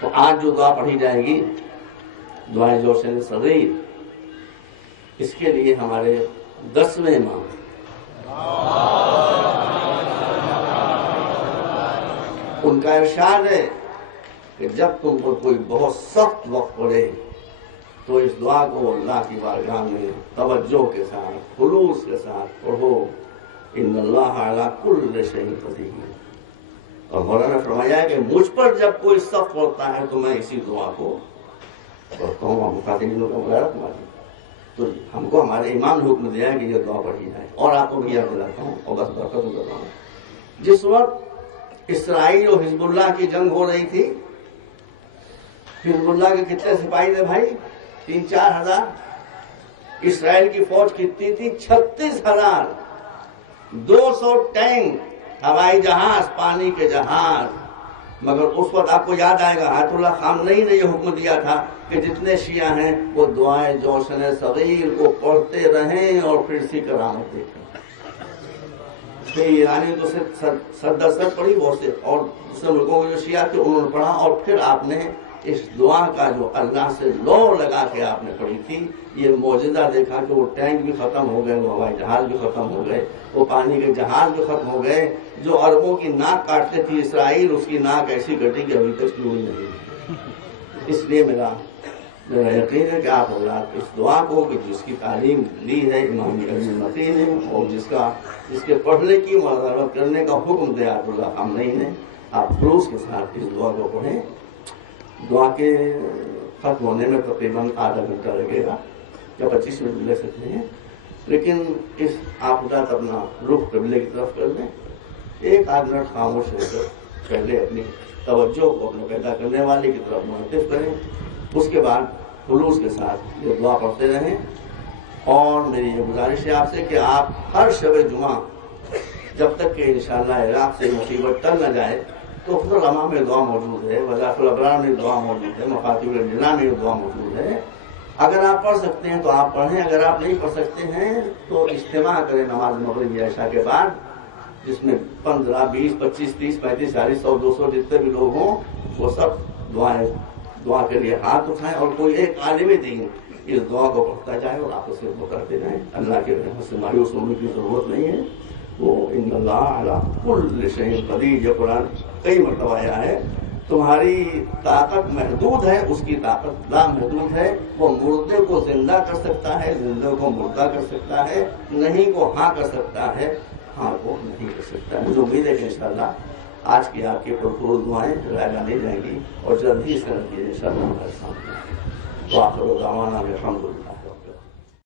تو آج جو دعا پڑھی جائے گی دعائے جوشن صغیر، اس کے لیے ہمارے 10ویں امام ان کا ارشاد ہے کہ جب تم پر کوئی بہت سخت وقت پڑے تو اس دعا کو اللہ کی بارگاہ میں توجہ کے ساتھ خلوص کے ساتھ پڑھو، ان اللہ علی کل شیء قدیر۔ اور مولانا نے فرمایا ہے کہ مجھ پر جب کوئی سخت پڑتا ہے تو میں اسی دعا کو پڑھتا ہوں۔ مخاطبینوں کا مبارک مانی، تو ہم کو ہمارے امام نے حکم دیا ہے کہ یہ دعا پڑھی جائے، اور آپ کو بھی یاد دلاتا ہوں اور بس برکت کر رہا ہوں۔ جس وقت اسرائیل اور حزب اللہ کی جنگ ہو رہی تھی، حزب اللہ کے کتنے سپاہی تھے بھائی؟ 3-4 ہزار۔ اسرائیل کی فوج کتنی تھی؟ 36,000۔ 200 ٹینک، ہوائی جہاز، پانی کے جہاز۔ مگر اس وقت آپ کو یاد آئے گا آیت اللہ خامنئی نے یہ حکم دیا تھا کہ جتنے شیعہ ہیں وہ دعائے جوشن صغیر کو پڑھتے رہیں اور پھر اسی کرامت دیکھیں۔ ایرانی تو صرف سر پڑھی، بہت سے اور دوسرے ملکوں کے جو شیعہ تھے انہوں نے پڑھا، اور پھر آپ نے اس دعا کا جو اللہ سے لو لگا کے آپ نے پڑھی تھی، یہ معجزہ دیکھا کہ وہ ٹینک بھی ختم ہو گئے، وہ ہوائی جہاز بھی ختم ہو گئے، وہ پانی کے جہاز بھی ختم ہو گئے۔ جو عربوں کی ناک کاٹتے تھی اسرائیل، اس کی ناک ایسی کٹی کہ ابھی تک جڑی نہیں۔ اس لیے میرا یقین ہے کہ آپ حضرات اس دعا کو، کہ جس کی تعلیم لی ہے امام علی متی نے، اور جس کے پڑھنے کی مذاکرت کرنے کا حکم دیا آیت اللہ خامنئی نے، آپ خلوص کے ساتھ اس دعا کو پڑھیں۔ دعا کے ختم ہونے میں تقریباً آدھا گھنٹہ لگے گا یا 25 منٹ لے سکتے ہیں، لیکن آپ حضرات اپنا رخ قبلے کی طرف کر دیں، 1 منٹ خاموش رہ کر پہلے اپنی توجہ کو اپنے پیدا کرنے والے کی طرف منعطف کریں، اس کے بعد خلوص کے ساتھ یہ دعا پڑھتے رہیں۔ اور میری یہ گزارش ہے آپ سے کہ آپ ہر شب جمعہ جب تک کہ انشاءاللہ عراق سے مصیبت ٹل نہ جائے، تو حفظ العلماء میں دعا موجود ہے، وظائف الابرار میں دعا موجود ہے، مخاطب الجناح میں دعا موجود ہے۔ اگر آپ پڑھ سکتے ہیں تو آپ پڑھیں، اگر آپ نہیں پڑھ سکتے ہیں تو اجتماع کریں نماز مغرب یا عشاء کے بعد، جس میں 15، 20، 25، 30، 35، 40، 100، 200 جتنے بھی لوگ ہوں، وہ سب دعا کے لیے ہاتھ اٹھائیں، اور کوئی ایک عالم دین اس دعا کو پڑھتا جائے اور آپس میں وہ کرتے جائیں۔ اللہ کے رحمت سے مایوس ہونے کی ضرورت نہیں ہے۔ وہ ان اللہ علی کل شیء قدیر، یہ قرآن کئی مرتبہ آیا ہے۔ تمہاری طاقت محدود ہے، اس کی طاقت لامحدود ہے۔ وہ مردے کو زندہ کر سکتا ہے، زندے کو مردہ کر سکتا ہے، نہیں کو ہاں کر سکتا ہے، ہاں کو نہیں کر سکتا ہے۔ مجھے امید ہے کہ انشاءاللہ آج کی آپ کی پرخور دعائیں رائگاں نہیں جائیں گی، اور جلد ہی اس کا نتیجہ انشاءاللہ ہمارے سامنے ہے۔ تو آخر دعوانا الحمدللہ۔